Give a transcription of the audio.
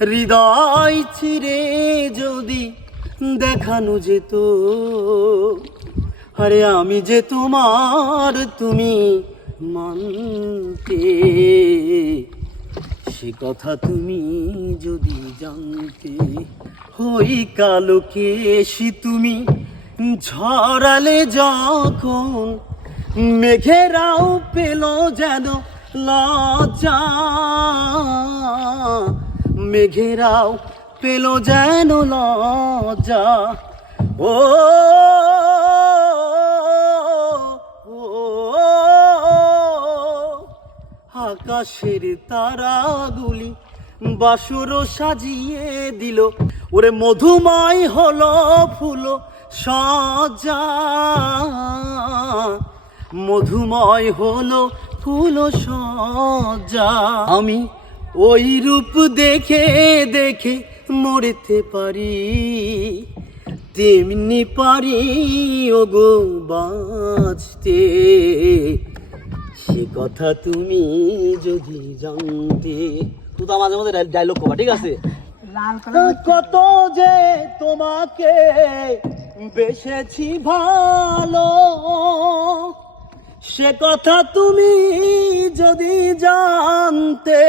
হৃদয় চিরে যদি দেখানো যেত, আরে আমি যে তোমার তুমি মানতে, সে কথা তুমি যদি জানতে। ওই কালো কেশি তুমি ঝরালে যখন, মেঘেরাও পেল যেন লজ্জা, মেঘেরাও পেল যেন লজ্জা। ও আকাশের তারাগুলি বাসর সাজিয়ে দিল, ওরে মধুময় হলো ফুল সজ্জা, মধুময় হলো ফুল সজ্জা। আমি ওই রূপ দেখে দেখে মরতে পারি, তেমনি পারি ওগো বাঁচতে, সে কথা তুমি যদি জানতে। তুই তো মাঝে মধ্যে ডায়লগ কবা, ঠিক আছে? কত যে তোমাকে বেসেছি ভালো, সে কথা তুমি যদি জানতে।